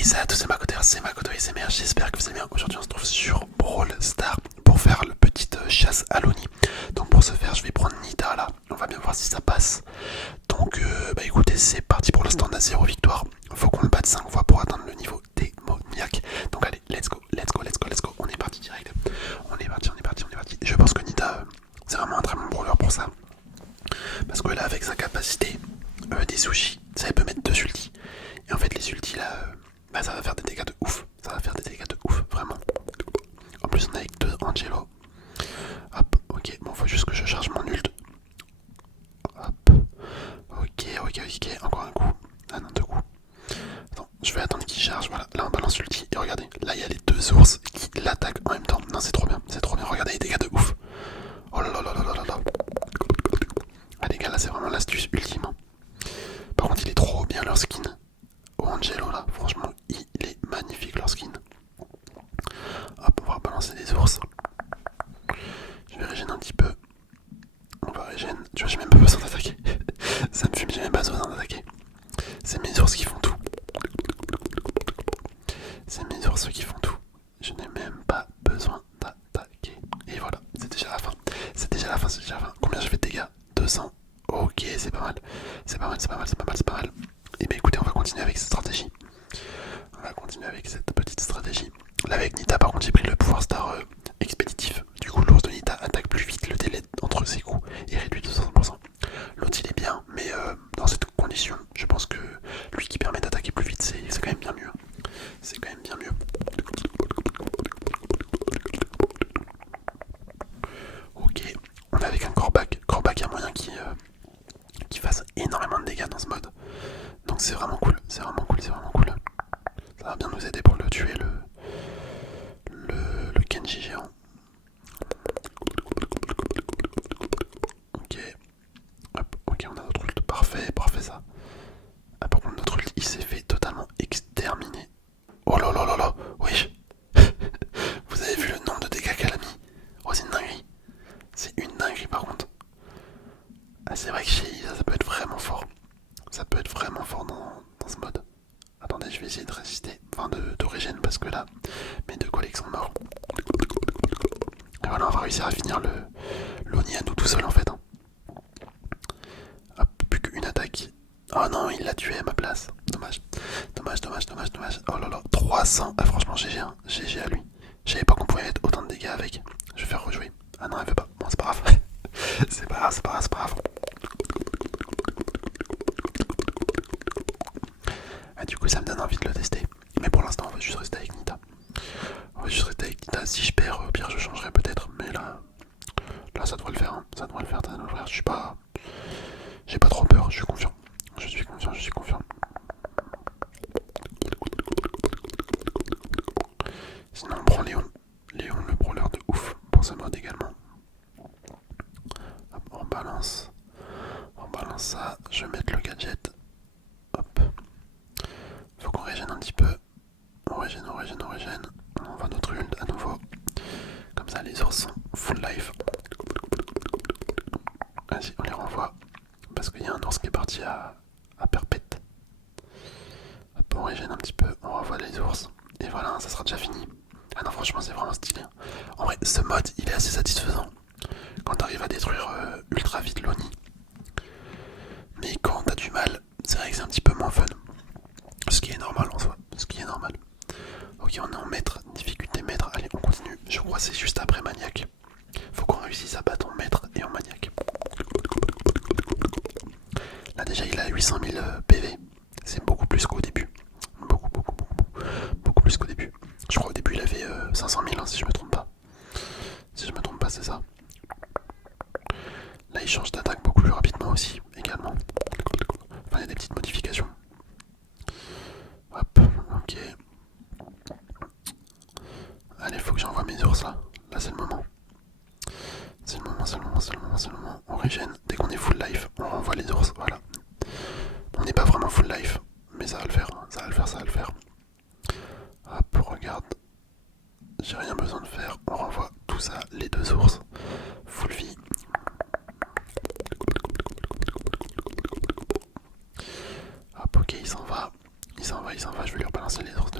Hey, salut à tous, c'est Makoto SMR, j'espère que vous allez bien. Aujourd'hui on se trouve sur Brawl Stars pour faire le petite chasse à l'Oni. Donc pour ce faire je vais prendre Nita là, on va bien voir si ça passe. Donc bah écoutez, c'est parti. Pour l'instant on a 0 victoire, faut qu'on le batte 5 fois pour atteindre le niveau démoniaque. Donc allez, let's go, on est parti direct. On est parti. Je pense que Nita c'est vraiment un très bon brawler pour ça. Parce que là avec sa capacité des sushis, ça peut mettre 2 ultis. Et en fait les ultis là, bah ça va faire des dégâts de ouf. Vraiment. En plus on est avec 2 Angelo. Hop, ok, bon faut juste que je charge mon ult. Hop, ok, encore un coup. Ah non, 2 coups. Attends, je vais attendre qu'il charge, voilà, là on balance l'ulti. Et regardez, là il y a les 2 ours qui l'attaquent en même temps. Non c'est trop bien, regardez les dégâts de ouf. Oh là là là là là là. Ah les gars, là c'est vraiment l'astuce ultime. Par contre il est trop bien leur skin. Oh Angelo là, franchement il est magnifique leur skin. Hop, on va balancer des ours. Je vais régénérer un petit peu. On va régénérer. Tu vois, j'ai même pas besoin d'attaquer. Ça me fume, j'ai même pas besoin d'attaquer. C'est mes ours qui font tout. Je n'ai même pas besoin d'attaquer. Et voilà, c'est déjà la fin. Combien j'ai fait de dégâts? 200. Ok, c'est pas mal. C'est pas mal. Et bien écoutez, on va continuer avec cette stratégie. Petite stratégie. Là avec Nita, par contre, j'ai pris le pouvoir star expéditif. Du coup, l'ours de Nita attaque plus vite, le délai entre ses coups est réduit de 60%. L'autre il est bien, mais dans cette condition, je pense que lui qui permet d'attaquer plus vite, c'est quand même bien mieux. Ok, on est avec un Corbac. Corbac, il y a moyen qu'il fasse énormément de dégâts dans ce mode. Donc c'est vraiment cool. Ça va bien nous aider pour le tuer, le Genji géant. Ok, hop, ok, on a notre ult, parfait ça. Ah, par contre, notre ult il s'est fait totalement exterminer. Oh là là là là, oui. Vous avez vu le nombre de dégâts qu'elle a mis? Oh, c'est une dinguerie. C'est une dinguerie par contre. Ah, c'est vrai que chez Isa, ça peut être vraiment fort. Dans ce mode. Attendez, je vais essayer de résister. Enfin, de régène parce que là, mes 2 collègues sont morts. Et voilà, on va réussir à finir l'Oni à nous tout seul en fait. Hop, plus qu'une attaque. Oh non, il l'a tué à ma place. Dommage. Oh là là, 300. Ah, franchement, GG, hein. GG à lui. Je savais pas qu'on pouvait mettre autant de dégâts avec. Je vais faire rejouer. Ah non, elle veut pas. Bon, c'est pas grave. c'est pas grave. Ah, du coup, ça me donne envie de le tester. Mais pour l'instant, on va juste rester avec Nita. Si je perds, au pire, je changerai peut-être. Mais là, ça devrait le faire. Hein. J'ai pas trop peur. Je suis confiant. Sinon, on prend Léon. Léon, le brawler de ouf pour ce mode également. Hop, on balance ça. Je vais mettre le gadget. Hop. Faut qu'on régène un petit peu. On régène. On envoie notre ult à nouveau. Comme ça, les ours sont full life. Vas-y, on les renvoie. Parce qu'il y a un ours qui est parti à perpète. Hop, on régène un petit peu. On renvoie les ours. Et voilà, ça sera déjà fini. Ah non, franchement, c'est vraiment stylé. En vrai, ce mode, il est assez satisfaisant. Quand t'arrives à détruire ultra vite l'Oni. Mais quand t'as du mal, c'est vrai que c'est un petit peu moins fun. Ce qui est normal en soi. Ok, on est en maître, difficulté maître. Allez, on continue. Je crois que c'est juste après maniaque. Faut qu'on réussisse à battre en maître et en maniaque. Là déjà il a 800 000 PV. C'est beaucoup plus qu'au début. Beaucoup plus qu'au début. Je crois au début il avait 500 000 hein, si je me trompe pas. C'est ça. Là il change d'attaque beaucoup plus rapidement aussi également. Enfin il y a des petites modifications. Hop, ok. Allez, faut que j'envoie mes ours là. Là c'est le moment. On régène. Dès qu'on est full life, on renvoie les ours. Voilà. On n'est pas vraiment full life, mais ça va le faire. Hop, regarde. J'ai rien besoin de faire. On renvoie tout ça, les 2 ours. Full vie. Hop, ok, il s'en va. Je vais lui rebalancer les ours de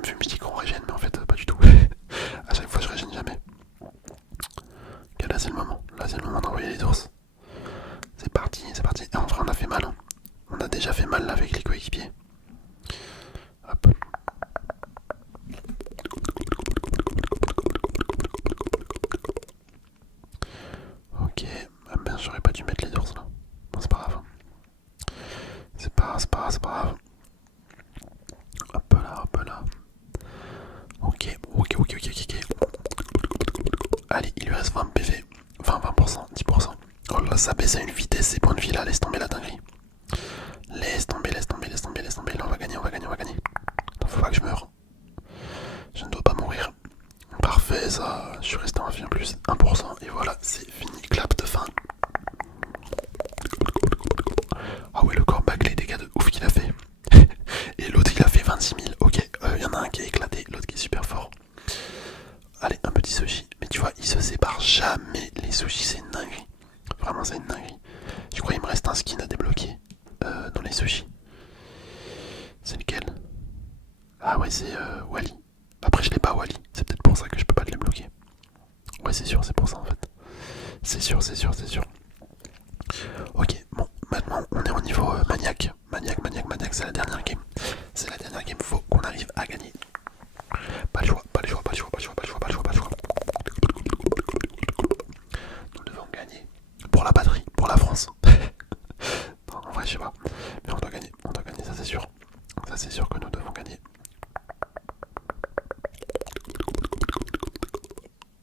me fume, je dis qu'on régène, mais en fait, pas du tout. À chaque fois, je régène jamais. Ok, là, c'est le moment. Là, c'est le moment d'envoyer les ours. C'est parti, c'est parti. Et en vrai, on a fait mal. Hein. On a déjà fait mal là avec les coéquipiers. Hop. Ok, ah ben j'aurais pas dû mettre les ours là. Bon, c'est pas grave. C'est pas grave, c'est pas grave, c'est pas grave. Hop là, hop là. Ok, ok, ok, ok, ok. Allez, il lui reste 20 PV. Enfin 20%, 10%. Oh là, ça baisse à une vitesse ces points de vie là, laisse tomber la dinguerie. Laisse tomber, laisse tomber, laisse tomber, laisse tomber. Là on va gagner, on va gagner, on va gagner. Attends, faut pas que je meure. Je ne dois pas mourir. Parfait, ça. Je suis resté en vie en plus. 1%. Et voilà, c'est fini. Clap de fin. Ah ouais, le corbac, les dégâts de ouf qu'il a fait. Et l'autre il a fait 26 000. Ok, il y en a un qui a éclaté, l'autre qui est super fort. Allez, un petit sushi. Mais tu vois, ils se séparent jamais. Les sushis, c'est une dinguerie. Vraiment, c'est une dinguerie. Je crois qu'il me reste un skin à débloquer dans les sushis. C'est lequel? Ah ouais, c'est Wally. Après, je l'ai pas Wally. C'est peut-être pour ça que je peux pas le débloquer. Ouais, c'est sûr, c'est pour ça en fait. C'est sûr, c'est sûr, c'est sûr. Ok, bon, maintenant on est au niveau maniaque. Maniaque, maniaque, maniaque, c'est la dernière game. C'est la dernière game, faut qu'on arrive à gagner. Pas le choix, pas le choix, pas le choix, pas le choix, pas le choix, pas le choix, pas le choix. Nous devons gagner. Pour la patrie, pour la France. Non, en vrai, je sais pas. Mais on doit gagner, ça c'est sûr. Ça c'est sûr que nous devons gagner.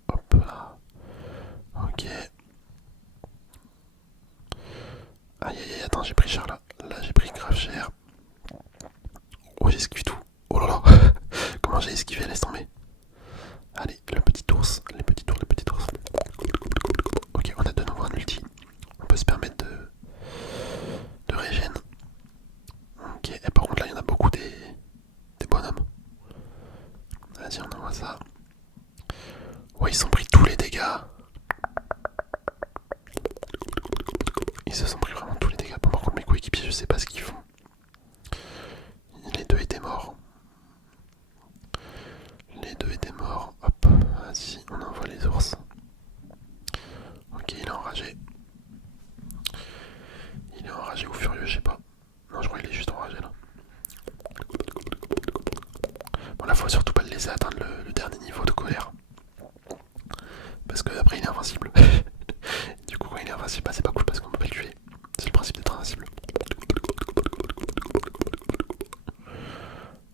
Hop là. Ok. Aïe aïe aïe, attends, j'ai pris cher là. Là, j'ai pris grave cher. Oh, j'esquive tout. Oh là là. Comment j'ai esquivé, laisse tomber. Allez, le petit ours, les petits tours, les petits ours. Ok, on a de nouveau un ulti. On peut se permettre de régène. Ok, et par contre là, il y en a beaucoup des bonhommes. Vas-y, on envoie ça. Ouais, ils ont pris tous les dégâts. Ils se sont pris vraiment tous les dégâts. Bon, par contre, mes coéquipiers, je sais pas ce qu'ils font. Les deux étaient morts. Les deux étaient morts. Hop, vas-y, on envoie les ours. Ok, il est enragé. Il est enragé ou furieux, je sais pas. Non, je crois qu'il est juste enragé là. Bon, là, faut surtout pas le laisser atteindre le dernier niveau de colère. Parce que après, il est invincible. Du coup, quand il est invincible, bah, c'est pas cool parce qu'on peut pas le tuer. C'est le principe d'être invincible.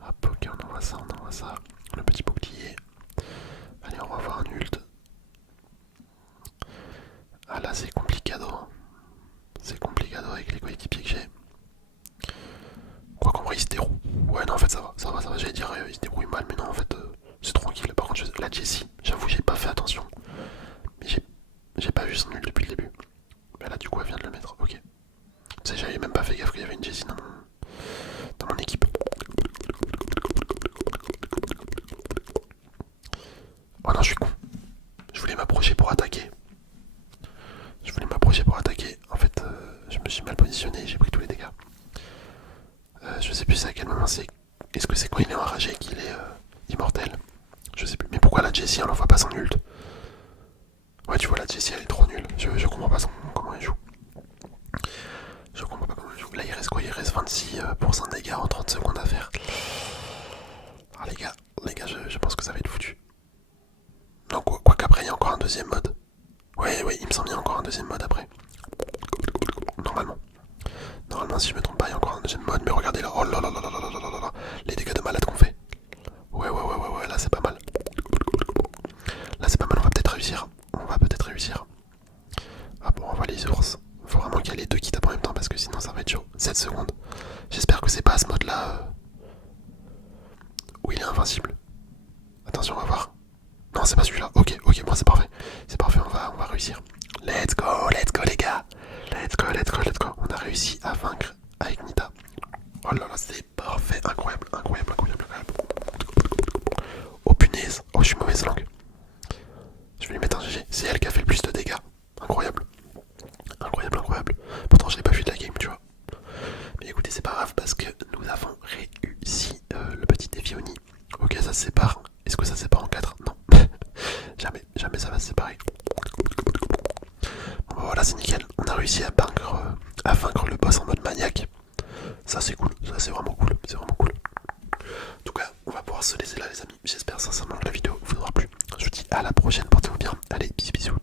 Hop, ok, on envoie ça, on envoie ça. Le petit bouclier. Allez, on va voir un ult. Ah là, c'est complicado. C'est complicado avec les coéquipiers que j'ai. Quoi qu'en vrai, il se déroule. Ouais, non, en fait, ça va, ça va, ça va. J'allais dire, il se débrouille mal, mais non, en fait, c'est tranquille. Par contre, la Jessie, j'avoue, j'ai pas fait attention. Mais j'ai pas vu son ult depuis le début. Mais là, du coup, elle vient de le mettre. Ok. Tu sais, j'avais même pas fait gaffe qu'il y avait une Jessie dans mon équipe. Oh non, je suis con. Je voulais m'approcher pour attaquer. Je voulais m'approcher pour attaquer. En fait, je me suis mal positionné et j'ai pris tous les dégâts. Je sais plus à quel moment c'est. Est-ce que c'est quand il est enragé qu'il est immortel? Je sais plus. Mais pourquoi la Jessie on l'envoie pas son ult? Ouais, tu vois, la Jessie elle est trop nulle. Je comprends pas comment elle joue. Je comprends pas comment elle joue. Là, il reste quoi? Il reste 26% de dégâts en 30 secondes à faire. Ah, les gars, je pense que ça va être foutu. Non, quoi qu'après, il y a encore un deuxième mode. Ouais, il me semble qu'il y a encore un deuxième mode après. Normalement. Normalement, si je me trompe pas, il y a encore un deuxième mode. Mais regardez là. Oh là là là là là là là là là. Les dégâts de malade qu'on fait. Ouais, là c'est pas mal. Là c'est pas mal, on va peut-être réussir. On va peut-être réussir. Ah bon, on voit les ours. Faut vraiment qu'il y ait les deux qui tapent en même temps parce que sinon ça va être chaud. 7 secondes. J'espère que c'est pas à ce mode là où il est invincible. Attention, on va voir. Non, c'est pas celui-là. Ok, bon, c'est parfait. C'est parfait, on va réussir. Let's go les gars. Let's go. On a réussi à vaincre avec Nita. Oh là là, c'est parfait. Incroyable. Oh punaise. Oh, je suis mauvaise langue. Je vais lui mettre un GG. C'est elle qui a fait le plus de dégâts. Incroyable. Pourtant, je l'ai pas vu de la game, tu vois. Mais écoutez, c'est pas grave parce que nous avons réussi le petit défi Oni. Ok, ça se sépare. Est-ce que ça se sépare en 4? Non. Jamais, jamais ça va se séparer. Bon bah voilà, c'est nickel. On a réussi à vaincre le boss en mode maniaque. Ça c'est cool, ça c'est vraiment cool, c'est vraiment cool. En tout cas, on va pouvoir se laisser là les amis. J'espère sincèrement que la vidéo vous aura plu. Je vous dis à la prochaine, portez-vous bien. Allez, bisous bisous.